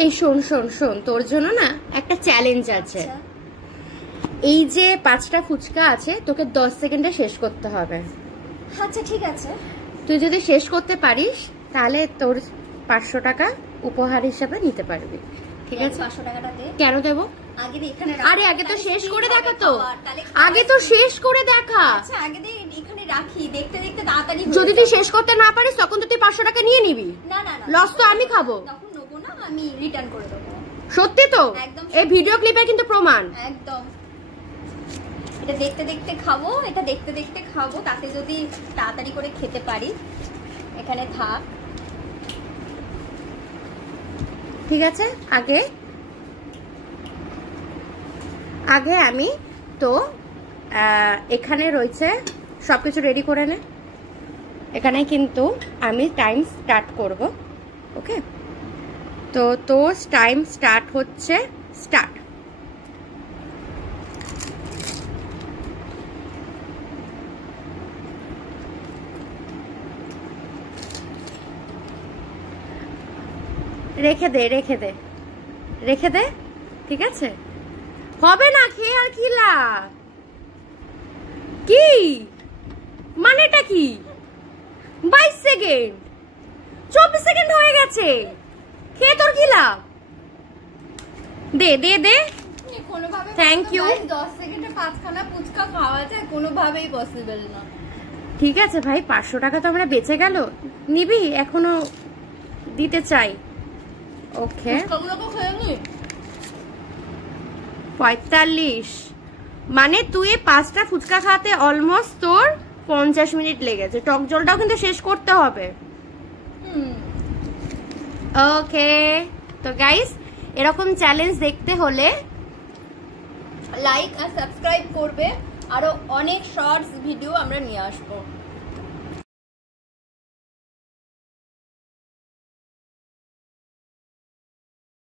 এই শোন শোন শোন, তোর জন্য না একটা চ্যালেঞ্জ আছে। এই যে 5টা ফুচকা আছে, তোকে 10 সেকেন্ডে শেষ করতে হবে। আচ্ছা ঠিক আছে। তুই যদি শেষ করতে পারিস তাহলে তোর 500 টাকা উপহার হিসেবে নিতে পারবি। ঠিক আছে? 500 টাকাটা দে। কেন দেব? আগে এখানে আরে আগে তো শেষ করে দেখা, তো আগে তো শেষ করে দেখা। আচ্ছা আগে এখানে রাখি, দেখতে দেখতে তাড়াতাড়ি। যদি তুই শেষ করতে না পারিস তখন তো তুই 500 টাকা নিয়ে নিবি। না না না, লস তো আমি খাবো। তখন নেবো না, আমি রিটার্ন করে দেবো। সত্যি তো? এই ভিডিও ক্লিপে কিন্তু প্রমাণ। একদম। এটা দেখতে দেখতে খাবো, এটা দেখতে দেখতে খাবো, তাতে যদি তাড়াতাড়ি করে খেতে পারি। এখানে থাক, ঠিক আছে? আগে আমি তো এখানে রয়েছে সবকিছু রেডি করে নে। এখানে কিন্তু আমি টাইম স্টার্ট করব। ওকে, তো তোর টাইম স্টার্ট হচ্ছে, স্টার্ট। রেখে দে রেখে দে রেখে দে, ঠিক আছে? হবে না খেয়ে আর কি লাভ? কি মানেটা কি? 22 সেকেন্ড, 24 সেকেন্ড হয়ে গেছে, খেয়ে তোর কি লাভ? দে দে দে, কোনোভাবে থ্যাংক ইউ। 10 সেকেন্ডে 5খানা ফুচকা খাওয়া যায়? কোনোভাবেই পসিবল না। ঠিক আছে ভাই, 500 টাকা তো আমরা বেঁচে গেল। নিবি? এখনো দিতে চাই। ওকে, 45 মানে তুই 5টা ফুচকা খাতে অলমোস্ট তোর 50 মিনিট লেগেছে। টক জলটাও কিন্তু শেষ করতে হবে। ওকে, তো গাইস এরকম চ্যালেঞ্জ দেখতে হলে লাইক আর সাবস্ক্রাইব করবে, আরো অনেক শর্টস ভিডিও আমরা নিয়ে আসবো।